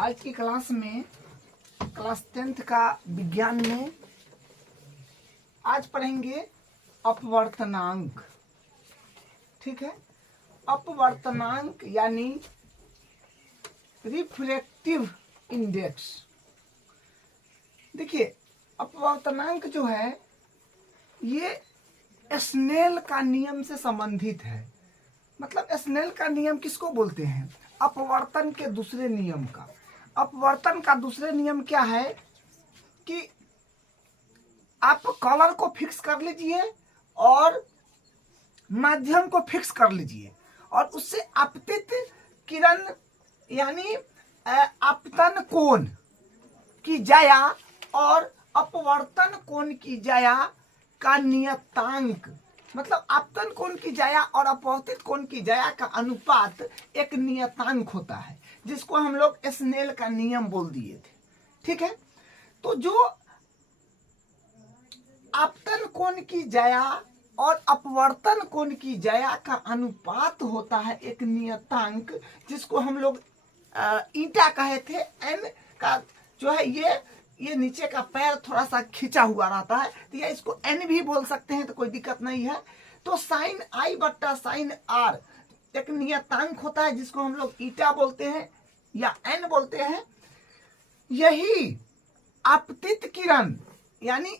आज की क्लास में क्लास 10th का विज्ञान में आज पढ़ेंगे अपवर्तनांक। ठीक है, अपवर्तनांक यानी रिफ्रैक्टिव इंडेक्स। देखिए, अपवर्तनांक जो है ये स्नेल का नियम से संबंधित है। मतलब स्नेल का नियम किसको बोलते हैं? अपवर्तन के दूसरे नियम का। अपवर्तन का दूसरे नियम क्या है कि आप कलर को फिक्स कर लीजिए और माध्यम को फिक्स कर लीजिए और उससे आपतित किरण यानी आपतन कोण की जाया और अपवर्तन कोण की जाया का नियतांक, मतलब आपतन कोण की जाया और अपवर्तित कोण की जाया का अनुपात एक नियतांक होता है, जिसको हम लोग स्नेल का नियम बोल दिए थे। ठीक है, तो जो आपतन कोण की जाया और अपवर्तन कोण की जाया का अनुपात होता है एक नियतांक, जिसको हम लोग ईटा कहे थे। एन का जो है ये नीचे का पैर थोड़ा सा खींचा हुआ रहता है, तो ये इसको एन भी बोल सकते हैं, तो कोई दिक्कत नहीं है। तो साइन आई बट्टा साइन आर एक नियतांक होता है, जिसको हम लोग ईटा बोलते हैं या एन बोलते हैं। यही आपतित किरण यानी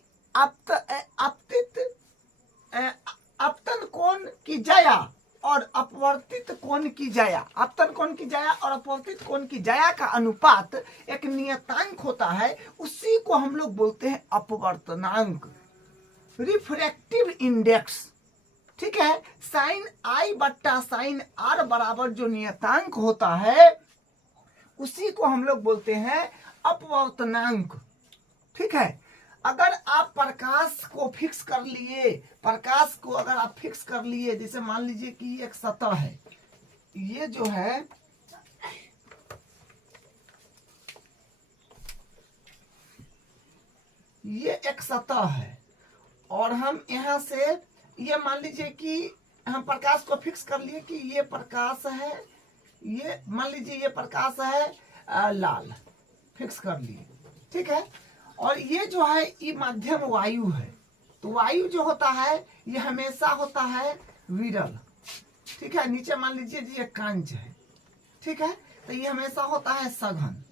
आपतन कोण की जाया और अपवर्तित कोण की जाया, आपतन कोण की जाया और अपवर्तित कोण की जाया का अनुपात एक नियतांक होता है, उसी को हम लोग बोलते हैं अपवर्तनांक, रिफ्रैक्टिव इंडेक्स। ठीक है, साइन आई बट्टा साइन आर बराबर जो नियतांक होता है उसी को हम लोग बोलते हैं अपवर्तनांक। ठीक है, अगर आप प्रकाश को फिक्स कर लिए, प्रकाश को अगर आप फिक्स कर लिए, जैसे मान लीजिए कि एक सतह है, ये जो है ये एक सतह है और हम यहां से ये मान लीजिए कि हम प्रकाश को फिक्स कर लिए कि ये प्रकाश है, ये मान लीजिए ये प्रकाश है लाल, फिक्स कर लिए। ठीक है, और ये जो है ये माध्यम वायु है, तो वायु जो होता है ये हमेशा होता है विरल। ठीक है, नीचे मान लीजिए ये कांच है। ठीक है, तो ये हमेशा होता है सघन।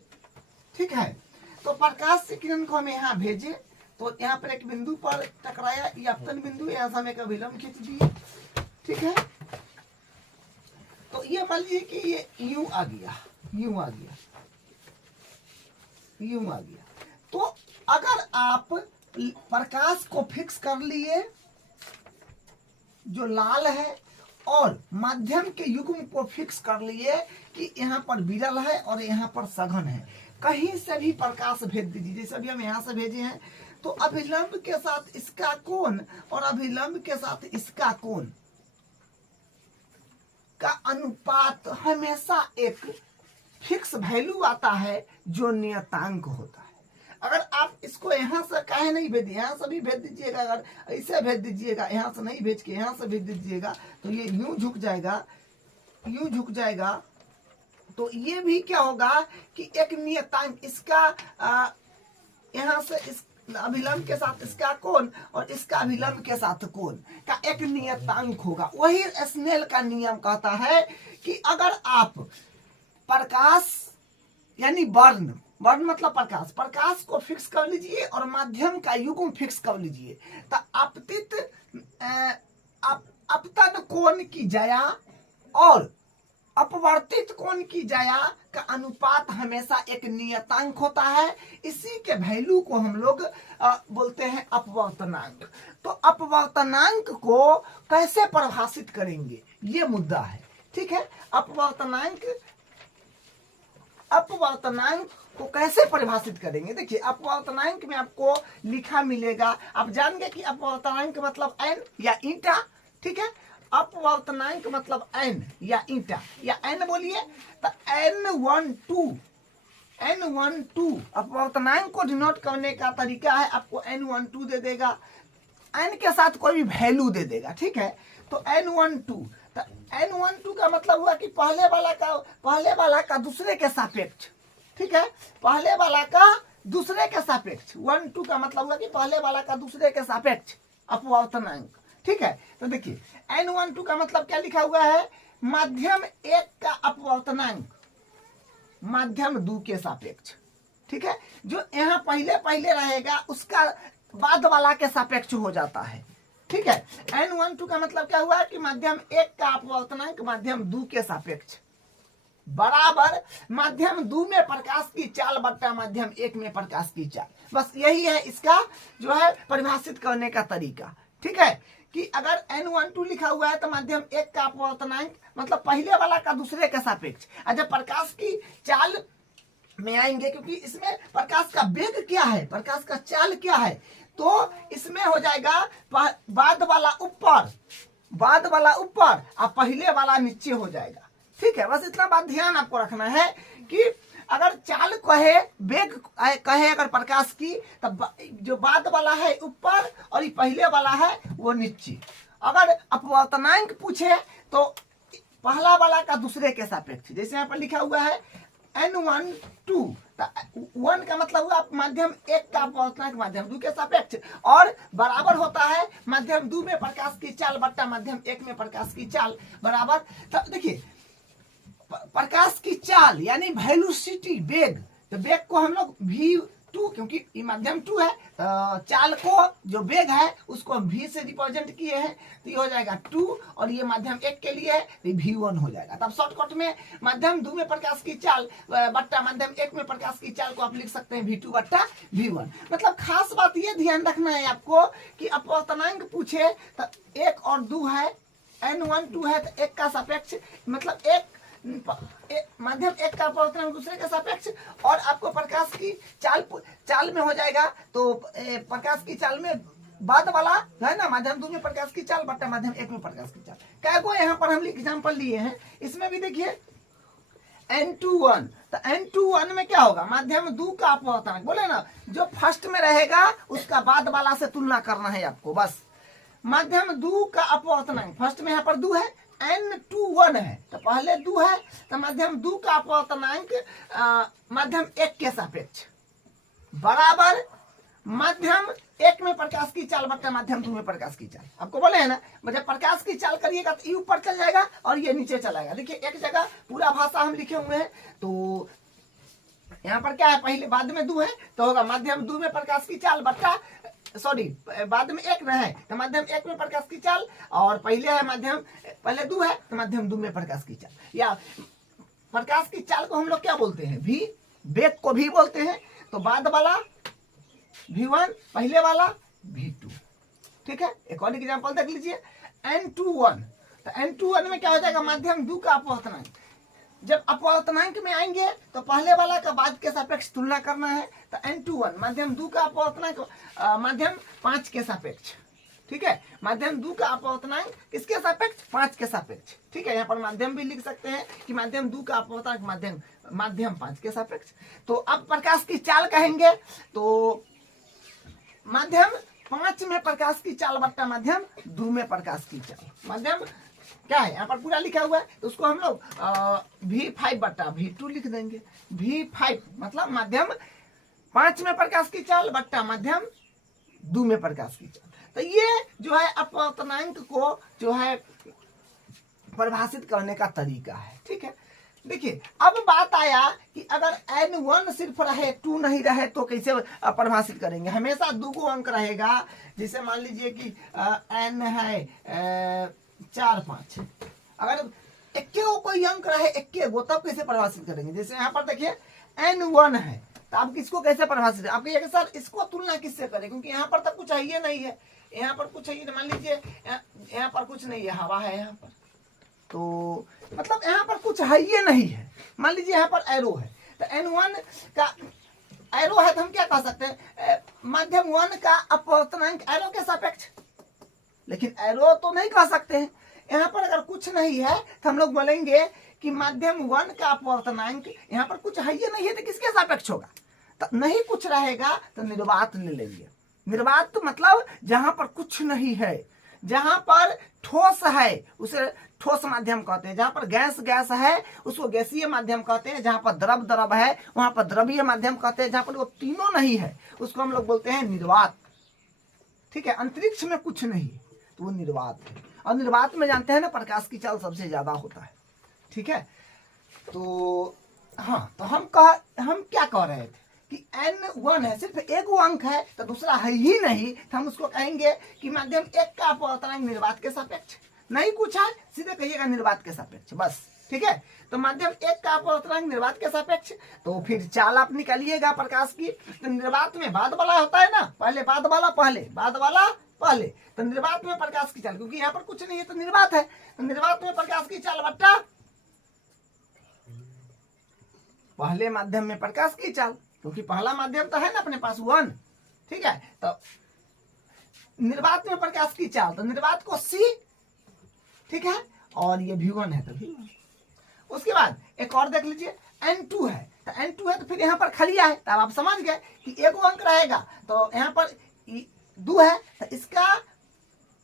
ठीक है, तो प्रकाश से किरण को हम यहाँ भेजे, तो यहाँ पर एक बिंदु पर टकराया, ये आपतन बिंदु, यहाँ से हम एक अभिलंब खींच दिए। ठीक है, तो ये मान लीजिए कि ये यूं आ गया, यूं आ गया, यूं आ गया। तो अगर आप प्रकाश को फिक्स कर लिए जो लाल है और माध्यम के युग्म को फिक्स कर लिए कि यहाँ पर विरल है और यहाँ पर सघन है, कहीं से भी प्रकाश भेज दीजिए। जैसे अभी हम यहाँ से भेजे हैं, तो अभिलंब के साथ इसका कोण और अभिलंब के साथ इसका कोण का अनुपात हमेशा एक फिक्स वैल्यू आता है जो नियतांक होता है। अगर आप इसको यहाँ से काहे नहीं भेज, यहाँ से भी भेज दीजिएगा, अगर ऐसे भेज दीजिएगा, यहाँ से नहीं भेज के यहाँ से भेज दीजिएगा, तो ये यूं झुक जाएगा, यूं झुक जाएगा। तो ये भी क्या होगा कि एक नियतांक इसका यहाँ से इस अभिलंब के साथ इसका कोण और इसका अभिलंब के साथ कोण का एक नियतांक होगा। वही स्नेल का नियम कहता है कि अगर आप प्रकाश यानी वर्ण, वर्ण मतलब प्रकाश, प्रकाश को फिक्स कर लीजिए और माध्यम का युग्म फिक्स कर लीजिए, तो आपतित आपतन कोण की जाया और अपवर्तित कोण की जाया का अनुपात हमेशा एक नियतांक होता है। इसी के वैल्यू को हम लोग बोलते हैं अपवर्तनांक। तो अपवर्तनांक को कैसे परिभाषित करेंगे, ये मुद्दा है। ठीक है, अपवर्तनांक को कैसे परिभाषित करेंगे? देखिए, अपवर्तनांक में आपको लिखा मिलेगा, आप जान गए कि अपवर्तनांक मतलब एन या ईटा। ठीक है, अपवर्तनांक मतलब एन या ईटा या एन बोलिए, तो N12 अपवर्तनांक को डिनोट करने का तरीका है, आपको N12 दे देगा, एन के साथ कोई भी वैल्यू दे देगा। ठीक है, तो N12, तो N12 का मतलब हुआ कि पहले वाला का दूसरे के सापेक्ष। ठीक है, पहले वाला का दूसरे के सापेक्ष, 1 2 का मतलब हुआ कि पहले वाला का दूसरे के सापेक्ष अपवर्तनांक। ठीक है, तो देखिए n1 2 का मतलब क्या लिखा हुआ है, माध्यम 1 का अपवर्तनांक माध्यम 2 के सापेक्ष। ठीक है, जो यहाँ पहले पहले रहेगा उसका बाद वाला के सापेक्ष हो जाता है। ठीक है, n1 2 का मतलब क्या हुआ कि माध्यम 1 का अपवर्तनांक माध्यम 2 के सापेक्ष बराबर माध्यम 2 में प्रकाश की चाल बट्टा माध्यम 1 में प्रकाश की चाल। बस यही है इसका जो है परिभाषित करने का तरीका। ठीक है, कि अगर n1 2 लिखा हुआ है तो माध्यम 1 का अपवर्तनांक मतलब पहले वाला का दूसरे के सापेक्ष, और जब प्रकाश की चाल में आएंगे, क्योंकि इसमें प्रकाश का वेग क्या है, प्रकाश का चाल क्या है, तो इसमें हो जाएगा बाद वाला ऊपर, बाद वाला ऊपर और पहले वाला नीचे हो जाएगा। ठीक है, बस इतना बात ध्यान आपको रखना है कि अगर चाल कहे, वेग कहे अगर प्रकाश की, तब जो बाद वाला है ऊपर और ये पहले वाला है वो नीचे। अगर अपवर्तनांक पूछे तो पहला वाला का दूसरे के सापेक्ष, जैसे यहाँ पर लिखा हुआ है n1 2, 1 का मतलब हुआ माध्यम 1 का अपवर्तनांक माध्यम 2 के सापेक्ष और बराबर होता है माध्यम 2 में प्रकाश की चाल बट्टा माध्यम 1 में प्रकाश की चाल बराबर। तो देखिए प्रकाश की चाल यानी वेलोसिटी, वेग, तो वेग को हम लोग v2, क्योंकि ये माध्यम 2 है तो चाल को जो वेग है उसको v से रिप्रेजेंट किए हैं, तो ये हो जाएगा 2 और ये माध्यम 1 के लिए है तो v1 हो जाएगा। तब शॉर्टकट में माध्यम 2 में प्रकाश की चाल बट्टा माध्यम 1 में प्रकाश की चाल को आप लिख सकते हैं v2 बट्टा v1। मतलब खास बात ये ध्यान रखना है आपको कि अपवर्तनांक पूछे तो 1 और 2 है, n1 2 है तो 1 का सापेक्ष मतलब माध्यम 1 का अपवर्तनांक दूसरे के सापेक्ष, और आपको प्रकाश की चाल में हो जाएगा तो प्रकाश की चाल में बाद वाला है ना, माध्यम 2 में प्रकाश की चाल बट्टा माध्यम 1 में प्रकाश की चाल। क्या को यहाँ पर हम एग्जाम्पल लिए हैं, इसमें भी देखिए n21, तो n21 में क्या होगा, माध्यम 2 का अपवर्तनांक, बोले ना जो फर्स्ट में रहेगा उसका बाद वाला से तुलना करना है आपको। बस माध्यम 2 का अपवर्तनांक, फर्स्ट में यहाँ पर 2 है, n21 है तो पहले 2 है तो माध्यम 2 का अपवर्तनांक माध्यम 1 के सापेक्ष बराबर माध्यम 1 में प्रकाश की चाल बट्टा माध्यम 2 में प्रकाश की चाल। आपको बोले है ना, जब प्रकाश की चाल करिएगा तो ये ऊपर चल जाएगा और ये नीचे चलाएगा। देखिए एक जगह पूरा भाषा हम लिखे हुए हैं, तो यहाँ पर क्या है, पहले बाद में 2 है तो होगा माध्यम 2 में प्रकाश की चाल बट्टा, सॉरी बाद में 1 है तो माध्यम 1 में प्रकाश की चाल, और पहले है माध्यम, पहले 2 है तो माध्यम 2 में प्रकाश की चाल। या प्रकाश की चाल को हम लोग क्या बोलते हैं, v, वेग को भी बोलते हैं, तो बाद वाला v1, पहले वाला v2। ठीक है, एक और एग्जांपल देख लीजिए n21, तो n21 में क्या हो जाएगा, माध्यम 2 का अपवर्तनांक, जब अपवर्तनांक में आएंगे तो पहले वाला का बाद के सापेक्ष तुलना करना है, तो n21 माध्यम 2 का अपवर्तनांक माध्यम 5 के सापेक्ष। ठीक है, माध्यम 2 का अपवर्तनांक किसके सापेक्ष, 5 के सापेक्ष। ठीक है, यहाँ पर माध्यम भी लिख सकते हैं कि माध्यम 2 का अपवर्तनांक माध्यम 5 के सापेक्ष। तो अब प्रकाश की चाल कहेंगे तो माध्यम 5 में प्रकाश की चाल बट्टा माध्यम 2 में प्रकाश की चाल, माध्यम क्या है यहाँ पर पूरा लिखा हुआ है तो उसको हम लोग v5 बट्टा v2 लिख देंगे। v5 मतलब माध्यम 5 में प्रकाश की चाल बट्टा माध्यम 2 में प्रकाश की चाल। तो ये जो है अपवर्तनांक को जो है परिभाषित करने का तरीका है। ठीक है, देखिए अब बात आया कि अगर n1 सिर्फ रहे 2 नहीं रहे तो कैसे परिभाषित करेंगे। हमेशा 2 अंक रहेगा, जैसे मान लीजिए कि n है 4 5, अगर इक्के को कोई अंक रहे इक्के वो, तब कैसे परिभाषित करेंगे। जैसे यहाँ पर देखिए n1 है तो आप किसको कैसे परिभाषित, आप कहिए कि सर इसको तुलना किससे करें, क्योंकि यहाँ पर तो कुछ है ही नहीं है, यहाँ पर कुछ है ही, मान लीजिए यहाँ पर कुछ नहीं है, हवा है यहाँ पर, तो मतलब यहाँ पर कुछ है ही नहीं है। मान लीजिए यहाँ पर एरो है तो n1 का एरो है तो हम क्या कह सकते हैं, माध्यम 1 का अपवर्तनांक एरो के सापेक्ष, लेकिन एरो तो नहीं कह सकते हैं। यहाँ पर अगर कुछ नहीं है तो हम लोग बोलेंगे कि माध्यम 1 का अपवर्तनांक, यहाँ पर कुछ है ही नहीं है तो किसके सापेक्ष होगा, तो नहीं कुछ रहेगा तो निर्वात ले लेंगे। निर्वात मतलब जहां पर कुछ नहीं है, जहां पर ठोस है उसे ठोस माध्यम कहते हैं, जहां पर गैस है उसको गैसीय माध्यम कहते हैं, जहां पर द्रव है वहां पर द्रवीय माध्यम कहते हैं, जहां पर वो तीनों नहीं है उसको हम लोग बोलते हैं निर्वात। ठीक है, अंतरिक्ष में कुछ नहीं तो वो निर्वात है। और निर्वात में जानते हैं ना प्रकाश की चाल सबसे ज्यादा होता है। ठीक है, तो हाँ, तो हम क्या कह रहे थे कि n1 है, सिर्फ एक वो अंक है तो दूसरा है ही नहीं, तो हम उसको कहेंगे कि माध्यम 1 का अपवर्तनांक निर्वात के सापेक्ष। नहीं कुछ है, सीधे कहिएगा निर्वात के सापेक्ष बस। ठीक है, तो माध्यम 1 का अपवर्तनांक निर्वात के सापेक्ष। तो फिर चाल आप निकालिएगा प्रकाश की। तो निर्वात में बाद वाला होता है ना, पहले बाद वाला पहले, तो निर्वात में प्रकाश की चाल, क्योंकि यहाँ पर कुछ नहीं है तो निर्वात है, तो निर्वात में प्रकाश की चाल बट्टा पहले माध्यम में प्रकाश की चाल, क्योंकि पहला माध्यम तो है ना अपने पास 1। ठीक है, तो निर्वात में प्रकाश की चाल, तो निर्वात को C। ठीक है, और ये V1 है तो V1। उसके बाद एक और देख लीजिए, N2 है, तो N2 है तो फिर यहाँ पर खलिया है, तब आप समझ गए कि एक अंक रहेगा, तो यहाँ पर 2 है तो इसका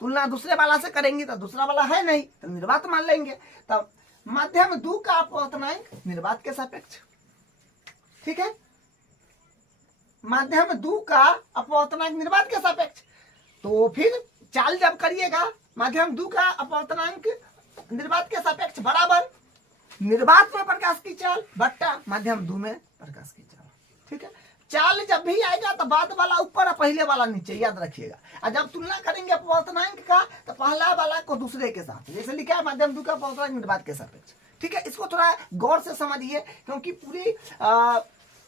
तुलना दूसरे वाला से करेंगे तो दूसरा वाला है नहीं तो निर्वात मान लेंगे। तब माध्यम 2 का अपवर्तनांक निर्वात के सापेक्ष। ठीक है, माध्यम 2 का अपवर्तनांक निर्वात के सापेक्ष। तो फिर चाल जब करिएगा माध्यम 2 का अपवर्तनांक निर्वात के सापेक्ष बराबर निर्वात में प्रकाश की चाल बट्टा माध्यम 2 में प्रकाश की चाल। ठीक है, चाल जब भी आएगा तो बाद वाला ऊपर और पहले वाला नीचे, याद रखिएगा। और जब तुलना करेंगे अपवर्तनांक का तो पहला वाला को दूसरे के साथ, जैसे लिखा है माध्यम 2 का अपवर्तनांक निर्वात के सापेक्ष। ठीक है, इसको थोड़ा गौर से समझिए, क्योंकि पूरी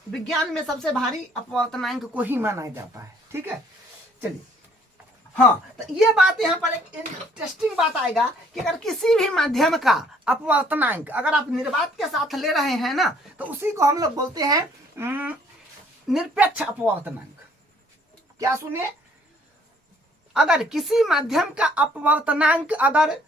विज्ञान में सबसे भारी अपवर्तनांक को ही माना जाता है। ठीक है, चलिए, हाँ, तो ये बात यहाँ पर एक इंटरेस्टिंग बात आएगा कि अगर किसी भी माध्यम का अपवर्तनांक अगर आप निर्वात के साथ ले रहे हैं ना, तो उसी को हम लोग बोलते हैं निरपेक्ष अपवर्तनांक। क्या सुनिए, अगर किसी माध्यम का अपवर्तनांक अगर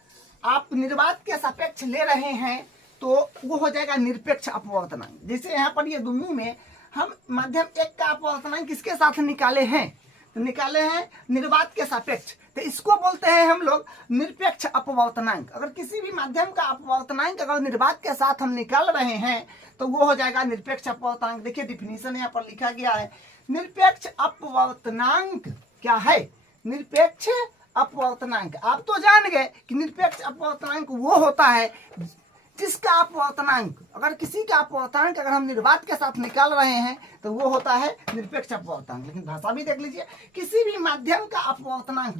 आप निर्वात के सापेक्ष ले रहे हैं तो वो हो जाएगा निरपेक्ष अपवर्तनांक। जैसे यहाँ पर ये दोनों में हम माध्यम 1 का अपवर्तनांक किसके साथ निकाले हैं, तो निकाले हैं निर्वात के सापेक्ष, तो इसको बोलते हैं हम लोग निरपेक्ष अपवर्तनांक। अगर किसी भी माध्यम का अपवर्तनांक अगर निर्वात के साथ हम निकाल रहे हैं तो वो हो जाएगा निरपेक्ष अपवर्तनांक। देखिए डिफिनीशन यहाँ पर लिखा गया है, निरपेक्ष अपवर्तनांक क्या है, निरपेक्ष अपवर्तनांक। आप तो जान गए कि निरपेक्ष अपवर्तनांक वो होता है जिसका अपवर्तनांक अगर किसी का अपवर्तनांक अगर हम निर्वात के साथ निकाल रहे हैं तो वो होता है निरपेक्ष अपवर्तनांक। लेकिन भाषा भी देख लीजिए, किसी भी माध्यम का अपवर्तनांक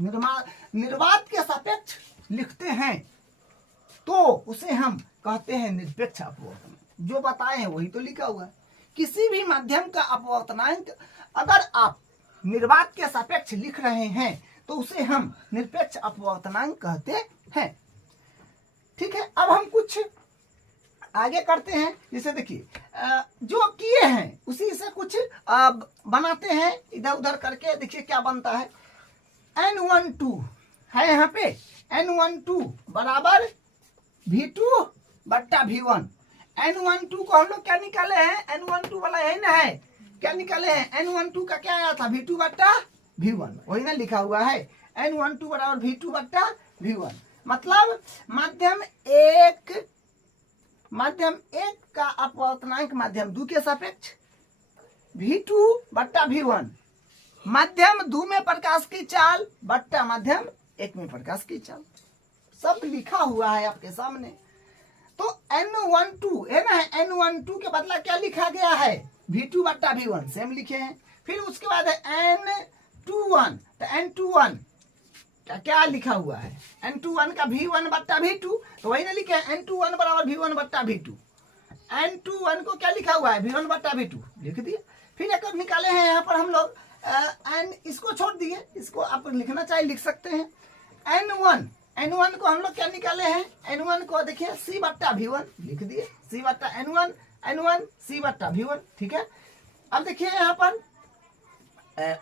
निर्वात के सापेक्ष लिखते हैं तो उसे हम कहते हैं निरपेक्ष अपवर्तनांक। जो बताए हैं वही तो लिखा हुआ है, किसी भी माध्यम का अपवर्तनांक अगर आप निर्वात के सापेक्ष लिख रहे हैं तो उसे हम निरपेक्ष अपवर्तनांक कहते हैं। ठीक है, अब हम कुछ आगे करते हैं। जैसे देखिए जो किए हैं उसी से कुछ बनाते हैं, इधर उधर करके देखिए क्या बनता है। N12 है यहाँ पे, N12 बराबर V2 बट्टा V1। N12 को हम लोग क्या निकाले हैं, N12 वाला यही ना है, क्या निकाले हैं, N12 का क्या आया था V2 बट्टा V1, वही ना लिखा हुआ है, N12 बराबर V2 बट्टा V1। मतलब माध्यम 1 का अपवर्तनांक माध्यम 2 के सापेक्ष V2 बट्टा V1, माध्यम 2 में प्रकाश की चाल बट्टा माध्यम 1 में प्रकाश की चाल, सब लिखा हुआ है आपके सामने। तो N12 है ना, N12 के बदला क्या लिखा गया है, V2 बट्टा V1 सेम लिखे हैं। फिर उसके बाद है N21, तो N21 क्या लिखा हुआ है, N21 का V1 बट्टा V2, तो वही ना लिखे हैं N21 बराबर V1 बट्टा V2। N21 को क्या लिखा हुआ है, V1 बट्टा V2 लिख दिए। फिर एक निकाले हैं यहाँ पर हम लोग N, इसको छोड़ दिए, इसको आप लिखना चाहे लिख सकते हैं। N1 को हम लोग क्या निकाले हैं, N1 को देखिए C बट्टा V1 लिख दिए, C बट्टा N1 C बट्टा V1। ठीक है, अब देखिए यहाँ पर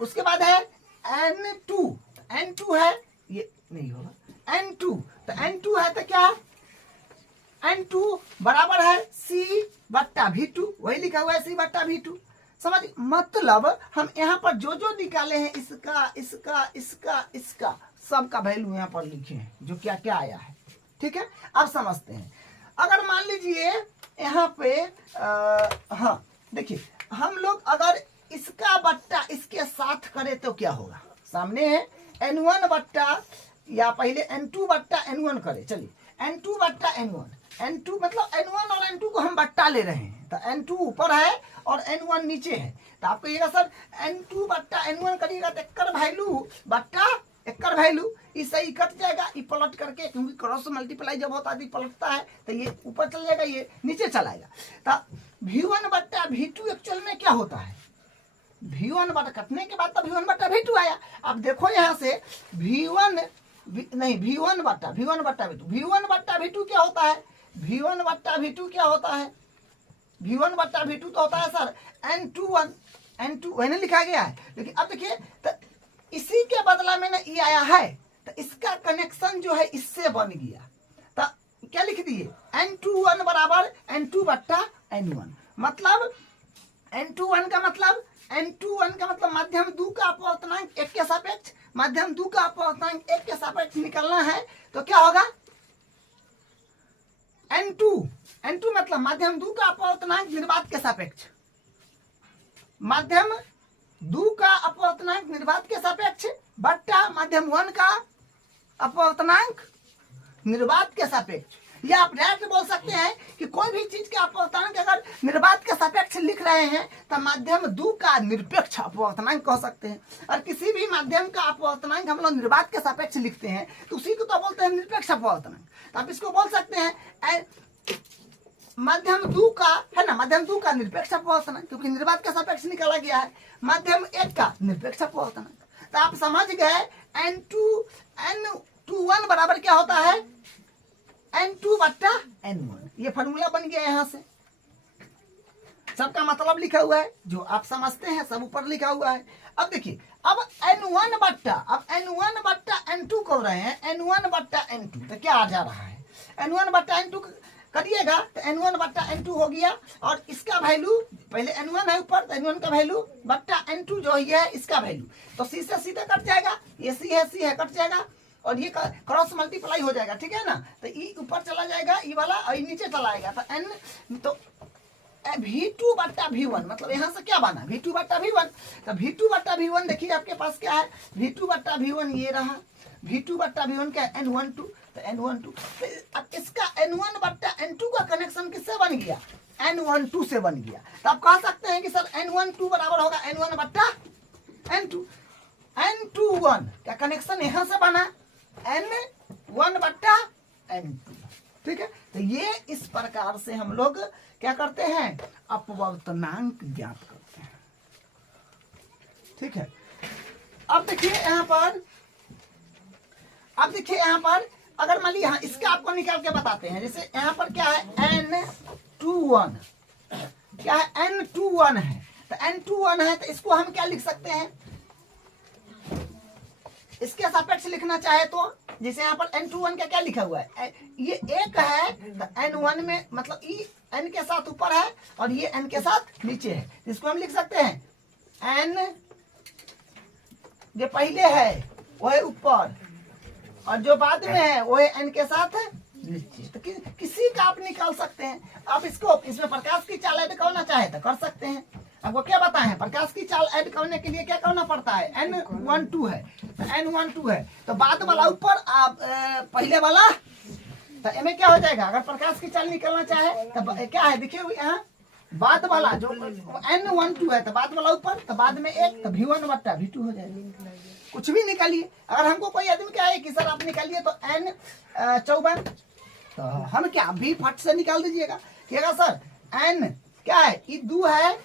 उसके बाद है N2 है, ये नहीं होगा N2, तो N2 है तो क्या, N2 बराबर है C बट्टा V2, वही लिखा हुआ है C बट्टा V2। समझ, मतलब हम यहाँ पर जो जो निकाले हैं इसका सब का वैल्यू यहाँ पर लिखे हैं जो क्या क्या आया है। ठीक है, अब समझते हैं। अगर मान लीजिए यहाँ पे हाँ देखिए, हम लोग अगर इसका बट्टा इसके साथ करें तो क्या होगा? सामने है n1 बट्टा, या पहले n2 बट्टा n1 करें। चलिए n2 बट्टा n1, n2 मतलब n1 और n2 को हम बट्टा ले रहे हैं, तो n2 ऊपर है और n1 नीचे है, तो आप कहिएगा सर n2 बट्टा n1 करिएगा तो एकर वैल्यू बट्टा एकर वैल्यू, इससे ही कट जाएगा, ये पलट करके, क्योंकि क्रॉस मल्टीप्लाई जब होता है पलटता है तो ये ऊपर चल जाएगा, ये नीचे चलाएगा। तो v1 बट्टा v2 एक्चुअल में क्या होता है? v1 बट्टा कटने के बाद तो v1 बट्टा v2 आया। अब देखो यहाँ से v1 बट्टा v2 क्या होता है? v1 बट्टा v2 क्या होता है? v1 बट्टा v2 तो होता है सर n2 मैंने लिखा गया है, लेकिन अब देखिए तो इसी के बदला में ना ये आया है, तो इसका कनेक्शन जो है इससे बन गया, तो क्या लिख दिए n21 बराबर n2 बट्टा n1, मतलब n21 का मतलब माध्यम 2 का अपवर्तनांक 1 के सापेक्ष, माध्यम 2 का अपवर्तनांक 1 के सापेक्ष निकलना है, तो क्या होगा n2 मतलब माध्यम 2 का अपवर्तनांक निर्वात के सापेक्ष, माध्यम 2 का अपवर्तनांक निर्वात के सापेक्ष बट्टा माध्यम 1 का अपवर्तनांक निर्वात के सापेक्ष। या आप डायरेक्ट बोल सकते हैं कि कोई भी चीज का अपवर्तनांक अगर निर्वात के सापेक्ष लिख रहे हैं तो माध्यम 2 का निरपेक्ष अपवर्तनांक कह सकते हैं, और किसी भी माध्यम का अपवर्तनांक हम लोग निर्वात के सापेक्ष लिखते हैं तो उसी को तो बोलते हैं निरपेक्ष अपवर्तनांक। तो आप इसको बोल सकते हैं माध्यम 2 का है ना, माध्यम 2 का निरपेक्ष अपवर्तनांक, क्योंकि निर्वात के सापेक्ष निकाला गया है, माध्यम 1 का निरपेक्ष अपवर्तनांक। तो आप समझ गए n21 बराबर क्या होता है n2 बट्टा n1, ये फॉर्मूला बन गया। यहाँ से सबका मतलब लिखा हुआ है, जो आप समझते हैं सब ऊपर लिखा हुआ है। अब देखिए, अब n1 बट्टा n2 कर रहे हैं, n1 बट्टा n2, तो क्या आ जा रहा है n1 बट्टा n2 करिएगा तो n1 बट्टा n2 हो गया, और इसका वैल्यू पहले n1 है ऊपर, तो n1 का वैल्यू बट्टा n2 जो है इसका वैल्यू, तो c से सीधे कट जाएगा, ये c है कट जाएगा, और ये क्रॉस मल्टीप्लाई हो जाएगा। ठीक है ना, तो ई ऊपर चला जाएगा ई वाला, और नीचे चला आएगा, तो n तो v2 बट्टा v1 मतलब यहाँ से क्या बना v2 बट्टा v1, तो v2 बट्टा v1 देखिए आपके पास क्या है, v2 बट्टा v1 ये रहा, v2 बट्टा v1 क्या है n12, तो n12, तो अब इसका n1 बट्टा n2 का कनेक्शन किससे बन गया n12 से बन गया। तो आप कह सकते हैं कि सर n12 बराबर होगा n1 बट्टा n2, n21 का कनेक्शन यहाँ से बना n1 बट्टा n2। ठीक है, तो ये इस प्रकार से हम लोग क्या करते हैं, अपवर्तनांक ज्ञात करते हैं। ठीक है, अब देखिए यहाँ पर अगर मान लीजिए इसका आपको निकाल के बताते हैं, जैसे यहाँ पर क्या है n21, क्या है n21 है, तो n21 है तो इसको हम क्या लिख सकते हैं, इसके सापेक्ष लिखना चाहे तो जैसे यहाँ पर n21 का क्या लिखा हुआ है, ये 1 है तो n1 में मतलब ई n के साथ ऊपर है और ये n के साथ नीचे है, इसको हम लिख सकते हैं n जो पहले है वो है ऊपर और जो बाद में है वो है n के साथ नीचे। तो किसी का आप निकाल सकते हैं, आप इसको इसमें प्रकाश की चाल ऐड करना चाहे तो कर सकते हैं। आपको क्या बताएं, प्रकाश की चाल ऐड करने के लिए क्या करना पड़ता है, n12 है तो n12 है तो बाद वाला ऊपर आप पहले वाला, तो इनमें क्या हो जाएगा, अगर प्रकाश की चाल निकलना चाहे तो क्या है देखिए यहाँ बाद वाला जो n12 है तो बाद वाला ऊपर, तो बाद में 1 तो v1 बट्टा v2 हो जाएगा। कुछ भी निकालिए, अगर हमको कोई आदमी क्या है कि सर आप निकालिए तो n54, तो हम क्या भी फट से निकाल दीजिएगा कि अगर सर n क्या है ई 2 है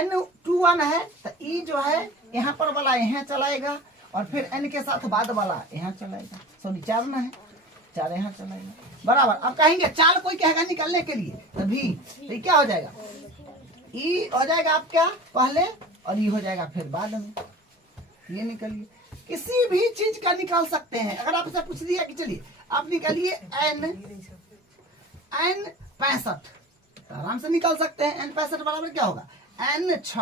n21 है तो ई जो है यहाँ पर वाला यहाँ चलाएगा और फिर n के साथ बाद वाला यहाँ चलाएगा, सॉरी 4 ना है 4 यहाँ चलाएगा बराबर। अब कहेंगे चाल कोई कहेगा निकालने के लिए तभी, तो क्या हो जाएगा ई हो जाएगा आपका पहले और ई हो जाएगा फिर बाद में, ये निकालिए। किसी भी चीज का निकाल सकते हैं, अगर आपसे पूछ दिया कि चलिए आप निकालिए n65 तो आराम से निकाल सकते हैं। n65 बराबर क्या होगा n6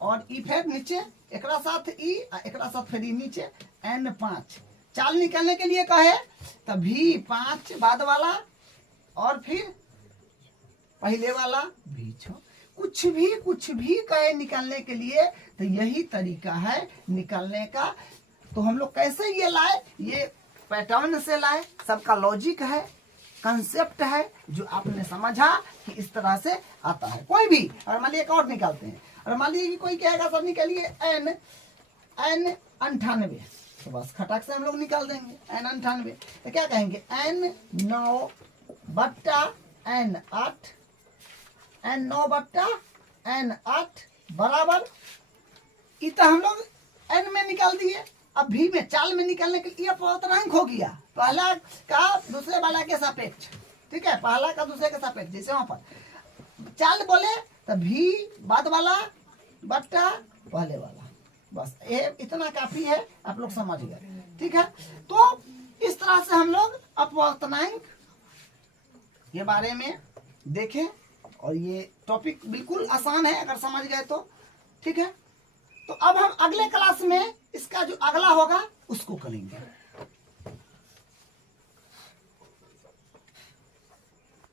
और ई फिर नीचे एकरा साथ ई एकरा साथ फिर ई नीचे n5 चाल निकालने के लिए कहे तो v5 बाद वाला और फिर पहले वाला v6 कुछ भी कहे निकालने के लिए तो यही तरीका है निकालने का। तो हम लोग कैसे ये लाए, ये पैटर्न से लाए, सबका लॉजिक है, कंसेप्ट है जो आपने समझा कि इस तरह से आता है। कोई भी और मान लीजिए एक और निकालते हैं, और मान लीजिए कि कोई कहेगा सर निकालिए n 98 तो बस खटाक से हम लोग निकाल देंगे n 98 तो क्या कहेंगे n 9 बट्टा n 8 n 9 बट्टा n 8 बराबर इतना हम लोग n में निकाल दिए। अब भी में चाल में निकालने के लिए अपवर्तनांक हो गया पहला का दूसरे वाला के सापेक्ष, ठीक है, पहला का दूसरे के सापेक्ष। जैसे वहां पर चाल बोले तो भी बाद वाला बट्टा पहले वाला, बस ये इतना काफी है, आप लोग समझ गए, ठीक है। तो इस तरह से हम लोग अपवर्तनांक के बारे में देखें और ये टॉपिक बिल्कुल आसान है अगर समझ गए तो, ठीक है। तो अब हम अगले क्लास में इसका जो अगला होगा उसको करेंगे।